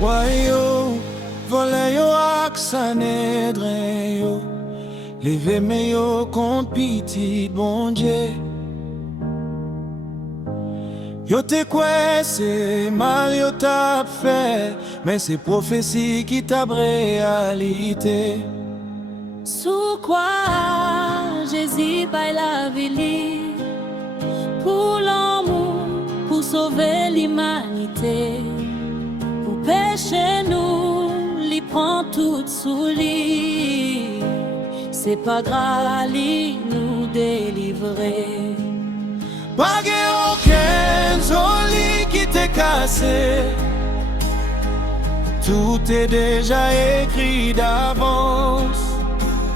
Wayo, vole yo ak Sanedrin yo, leve me yo kont piti bon Dieu. Yo te kwe se mal yo tap fe, men se profesi ki tab realite. Sous quoi Jésus paye la vie pour l'amour, pour sauver l'humanité. Pour pécher nous, il prend tout sous lui. C'est pas grave, il nous délivrer. Pas aucun joli qui t'est cassé. Tout est déjà écrit d'avance.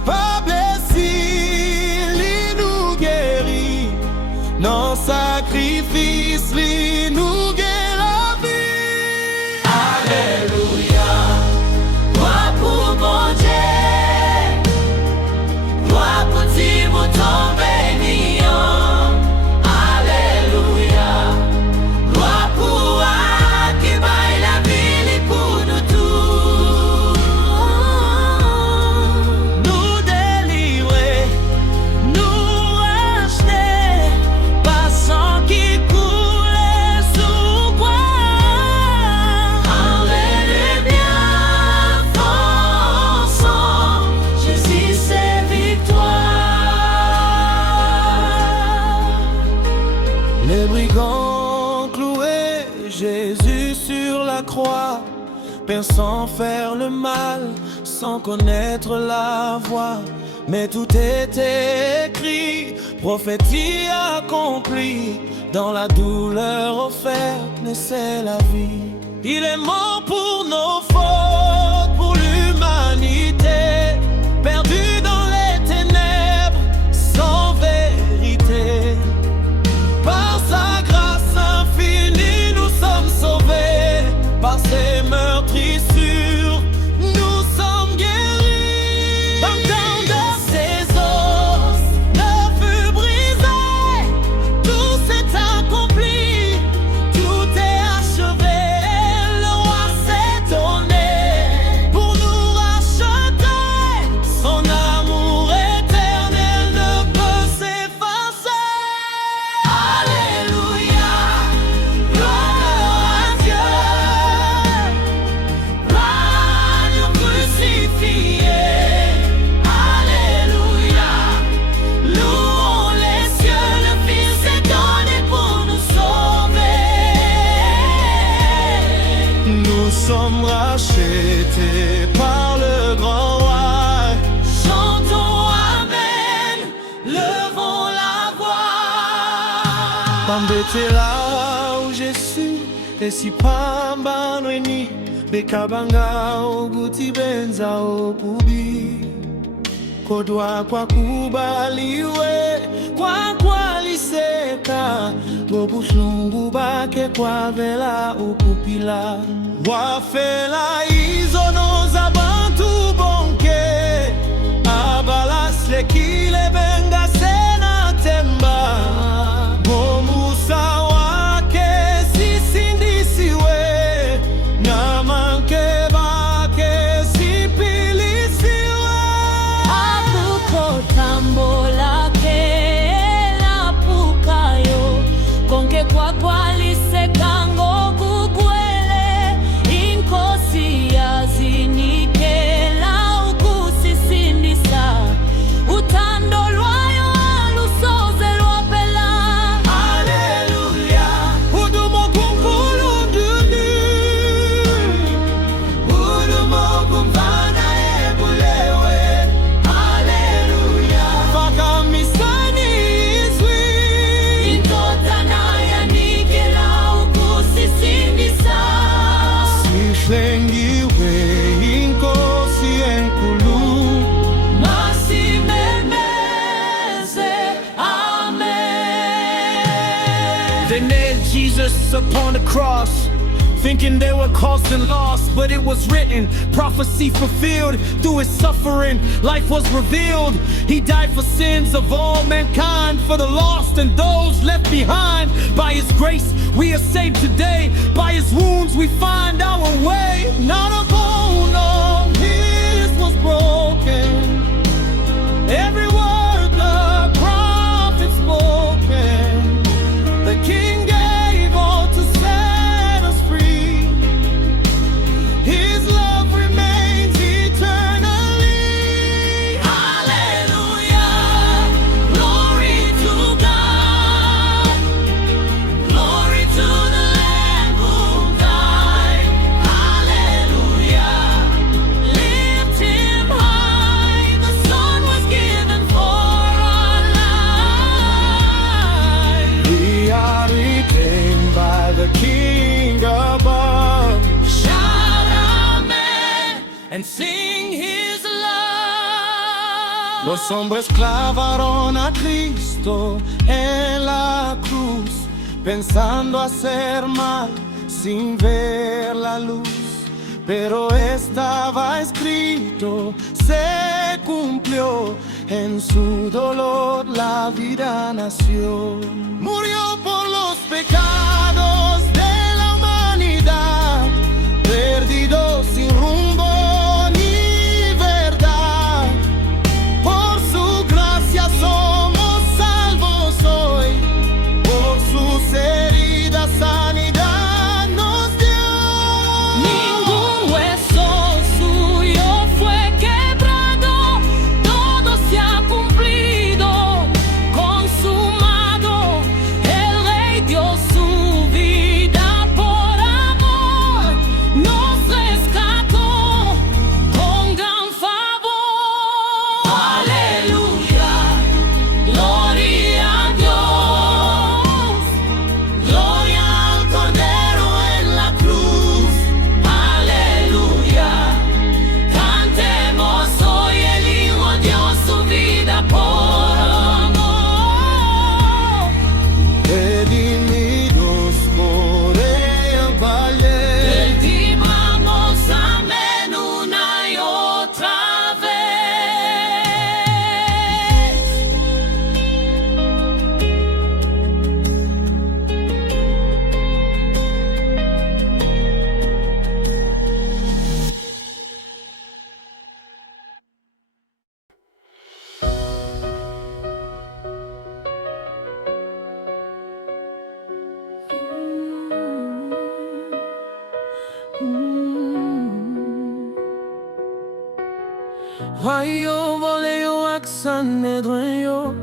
Pas blessé, il nous guérit. Non sacrifice, il nous guérit la vie. Alléluia, gloire pour mon Dieu, gloire pour Dieu, mon ton béni. Alléluia, gloire pour toi qui baille la vie pour nous tous. Nous délivrer, nous racheter, par sang qui coule sous quoi. Alléluia, fonçons, Jésus c'est victoire. Les brigands cloués, Jésus sur la croix, pensant faire le mal sans connaître la voie. Mais tout était écrit, prophétie accomplie. Dans la douleur offerte naissait la vie. Il est mort pour nos fautes, pour l'humanité, perdue dans les ténèbres, sans vérité. Par sa grâce infinie, nous sommes sauvés. Par ses meurtrissures, nous sommes guéris. Par tant de ses os, le fut brisé. Tout s'est accompli, tout est achevé. Le roi s'est donné pour nous racheter. Son amour éternel ne peut s'effacer. Alléluia, gloire à Dieu, l'agneau crucifié. Alléluia, louons les cieux, le Fils est donné pour nous sauver. Nous sommes rachetés par le grand roi. Chantons Amen, levons la voix. Pambete là où Jésus et si pamba noeni bekabanga uguti benza okubi kodwa kwa kubaliwe kwa kwaliseka ngobuhlungu bakhe kwavela ukupila wafela izono zabantu bonke abalahlekile bengasena temba ngomusa wake sisindisiwe namanke bakhe sipilisiwe. Apuko tambola ke la pukayo konke kwa kwaliseka ngokugwele inkosi yazinikela ukusisindisa utando lwayo alusoze lwapela. Alléluia, udumo kunkulu duni, udumo kumfana ebulewe. Alléluia, Faka misani izwi, intotana yanikela ukusisindisa. sihlengiwe inkosi enkulu. Masimemeze, amen. They nailed Jesus upon the cross, thinking they were causing loss, but it was written, prophecy fulfilled. Through his suffering, life was revealed. He died for sins of all mankind, for the lost and those left behind. By his grace, We are saved today. By his wounds we find our way. Not a bone of his was broken. Every word the prophet spoken, the King gave all to set us free. His love remains eternally. Hallelujah, glory to God, glory to the Lamb who died. Hallelujah, lift him high, the Son was given for our lives. We are redeemed by the King above. Shout amen and sing his love. Los hombres clavaron a Cristo en la cruz, pensando hacer mal sin ver la luz. Pero estaba escrito, se cumplió, en su dolor la vida nació. Murió por los pecados de la humanidad, perdido sin rumbo ni verdad. Por su gracia somos salvos hoy, por sus heridas sanidad nos dio. Ningún hueso suyo fue quebrado, todo se ha cumplido, consumado. El Rey dio su vida por amor, nos rescató con gran favor. Aleluya, gloria a Dios, gloria al Cordero en la cruz. Aleluya, cantemos hoy, el Hijo dio su vida por amor. Redimidos por el valle, Cantemos amén una y otra vez. Wayo voleyo ak Sanhedrin yo,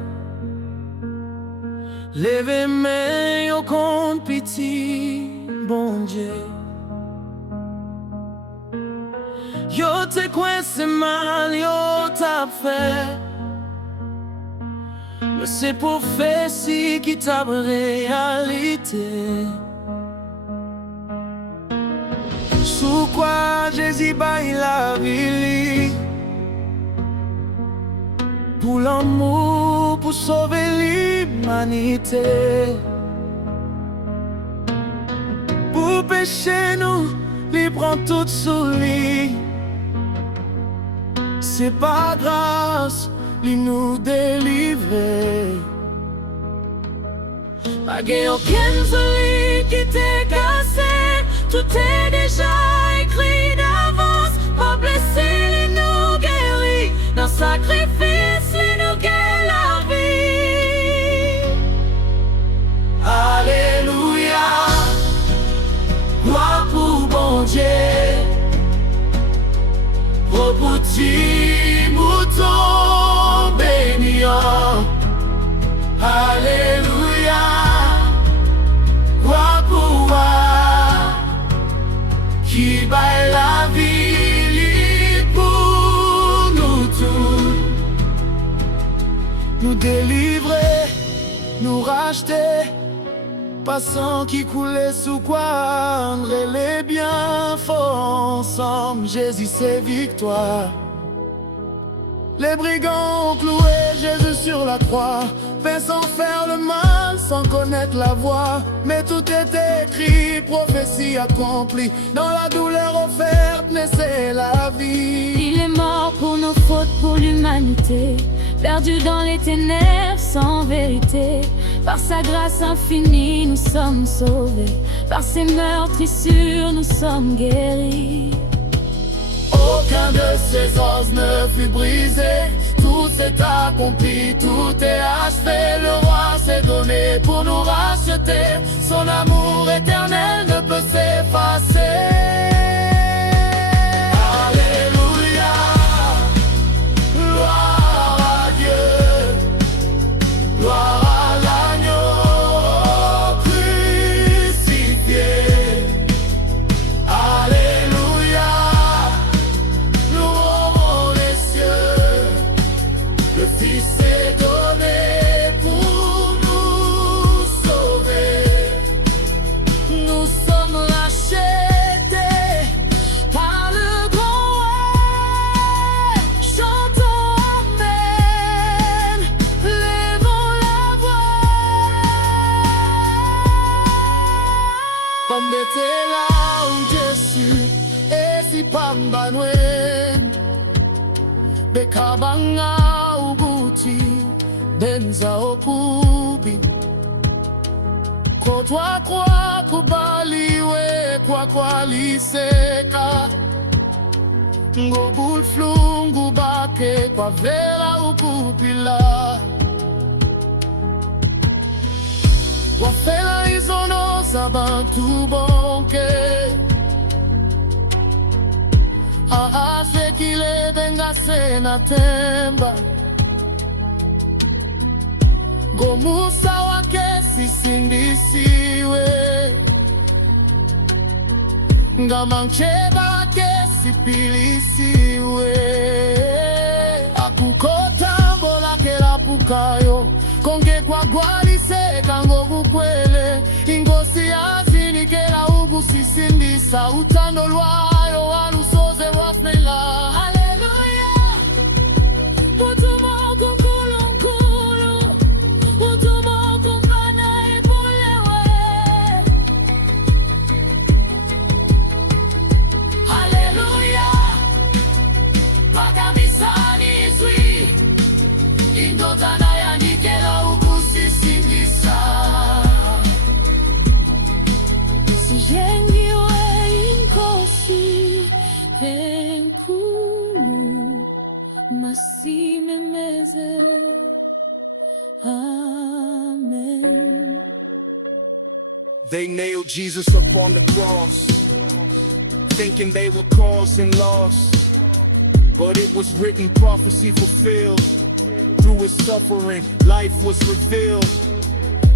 leve men yo kont piti bon Dieu. Yo te kwen se mal yo tap fe, mais c'est pour faire si qui tap réalité. Sous quoi Jésus baille la vie, pour l'amour, pour sauver l'humanité. Pour pécher nous, il prend tout sous lui. C'est pas grâce, il nous délivre. Pas gain aucun solide qui t'est cassé, tout est déjà écrit d'avance. Pas blessé, il nous guérit, dans sacrifice, il nous guérit la vie. Alléluia, gloire pour bon Dieu, pour petit mouton béni. Alléluia, gloire pour moi, qui baille la vie pour nous tous, nous délivrer, nous racheter, pas sang qui coulait sous quoi, les biens forts ensemble, Jésus c'est victoire. Les brigands ont cloué Jésus sur la croix, fait sans faire le mal, sans connaître la voie. Mais tout est écrit, prophétie accomplie, dans la douleur offerte naissait la vie. Il est mort pour nos fautes, pour l'humanité, perdus dans les ténèbres sans vérité. Par sa grâce infinie, nous sommes sauvés. Par ses meurtrissures, nous sommes guéris. Aucun de ses os ne fut brisé. Tout s'est accompli, tout est achevé. Le roi s'est donné pour nous racheter. Son amour éternel ne peut s'effacer. Alléluia, gloire à Dieu, gloire à l'agneau crucifié. Alléluia, louons les cieux. Le Fils s'est donné pour nous sauver. Nous sommes rachetés par le grand roi. Chantons Amen, levons la voix. Pambetela Jesu esi pambanwe bekabanga ubuti benza okubi kotwa kwa kubaliwe kwa kwaliseka ngobulflungu bake kwavela ukupila wafela izono zabantu bonke ahazekile bengase natemba ngomusa wake sisindisiwe ngamancheba wake sipilisiwe akukotambo lake lapukayo konge kwa gwaliseka ngobukwele ingosi azinikela ubusisindisa utando lwayo walusoze wafnela. Haleluya, utumoko nkulunkulu, utumoko mfana ibulewe. Haleluya, makamisani izwi indotana yanikela ubusisindisa. Sijengiwe inkosi enkulu, masimemeze. Amen. They nailed Jesus up on the cross, thinking they were causing loss. But it was written, prophecy fulfilled. Through his suffering, life was revealed.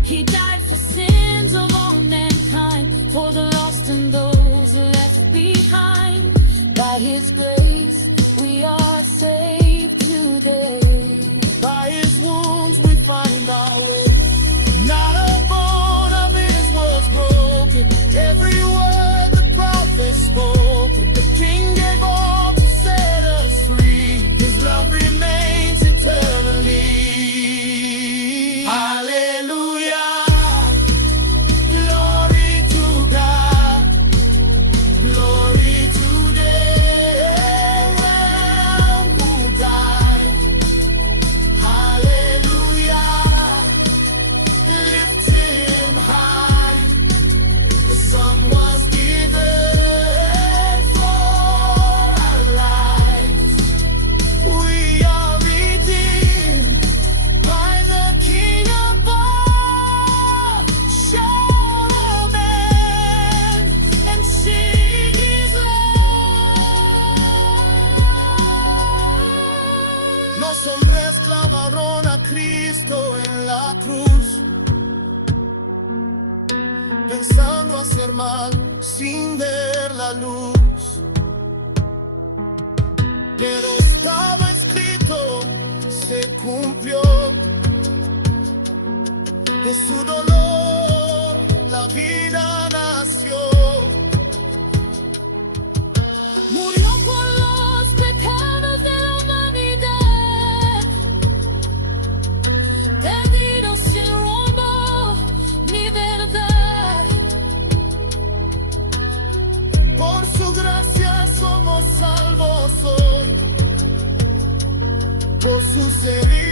He died for sins of all mankind, for the lost and those left behind. By his grace, we are saved today. By his wounds we find our way. Not a bone of his was broken. Every word the prophet spoke. The King gave all to set us free. His love remains eternally. Hallelujah, glory to God, glory to the Lamb who died. Hallelujah, lift him high. The Son was given for our lives. We are redeemed by the King above. Shout amen and sing his love. Los hombres clavaron a Cristo en la cruz, pensando hacer mal sin ver la luz. Pero estaba escrito, se cumplió. De su dolor la vida nació. Murió por los pecados de la humanidad, perdidos sin rumbo ni verdad. Por su gracia somos salvos hoy. Por sus heridas